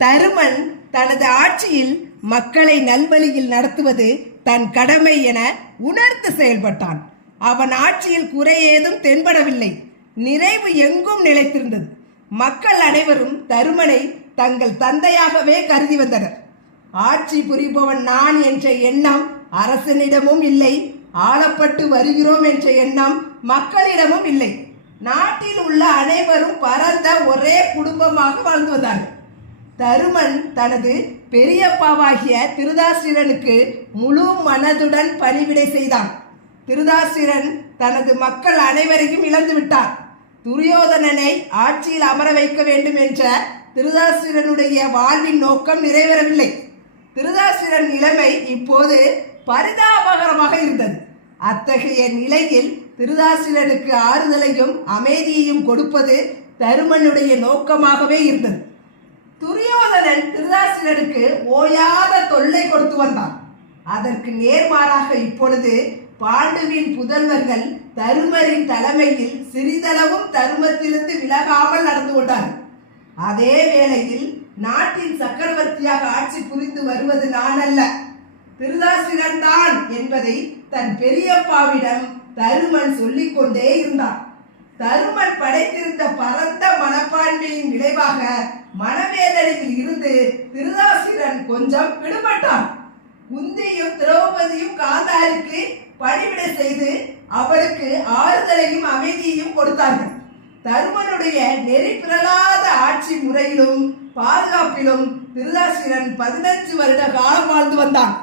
தருமன் தனது ஆட்சியில் மக்களை நல்வழியில் நடத்துவது தன் கடமை என உணர்ந்து செயல்பட்டான். அவன் ஆட்சியில் குறை ஏதும் தென்படவில்லை. நிறைவு எங்கும் நிலைத்திருந்தது. மக்கள் அனைவரும் தருமனை தங்கள் தந்தையாகவே கருதி வந்தனர். ஆட்சி புரிபவன் நான் என்ற எண்ணம் அரசனிடமும் இல்லை. ஆளப்பட்டு வருகிறோம் என்ற எண்ணம் மக்களிடமும் இல்லை. நாட்டில் உள்ள அனைவரும் பரந்த ஒரே குடும்பமாக வாழ்ந்து வந்தார்கள். தருமன் தனது பெரியப்பாவாகிய திருதாசிரனுக்கு முழு மனதுடன் பணிவிடை செய்தான். திருதாசிரன் தனது மக்கள் அனைவரையும் இழந்து விட்டார். துரியோதனனை ஆட்சியில் அமர வைக்க வேண்டும் என்ற திருதாசிரனுடைய வாழ்வின் நோக்கம் நிறைவேறவில்லை. திருதாசிரன் நிலைமை இப்போது பரிதாபகரமாக இருந்தது. அத்தகைய நிலையில் திருதாசிரனுக்கு ஆறுதலையும் அமைதியையும் கொடுப்பது தருமனுடைய நோக்கமாகவே இருந்தது. துரியோதனன் திருதாசிரனுக்கு ஓயாத தொல்லை கொடுத்து வந்தான். அதற்கு நேர்மாறாக இப்பொழுது பாண்டுவின் புதல்வர்கள் தருமரின் தலைமையில் சிறிதளவும் தருமத்திலிருந்து விலகாமல் நடந்து கொண்டார்கள். அதே வேளையில் நாட்டின் சக்கரவர்த்தியாக ஆட்சி புரிந்து வருவது நான் அல்ல, திருதாசிரன் தான் என்பதை தன் பெரியப்பாவிடம் தருமன் சொல்லிக் கொண்டே இருந்தான். தருமன் படைத்திருந்த பரந்த மனப்பான்மையின் விளைவாக மனவேதனையில் இருந்து திருதாசிரன் கொஞ்சம் விடுபட்டான். குந்தியும் திரௌபதியும் காந்தாருக்கு பணிவிடை செய்து அவளுக்கு ஆறுதலையும் அமைதியையும் கொடுத்தார்கள். தருமனுடைய நெறி பிறலாத ஆட்சி முறையிலும் பாதுகாப்பிலும் திருதாசிரன் 15 வருட காலம் வாழ்ந்து வந்தான்.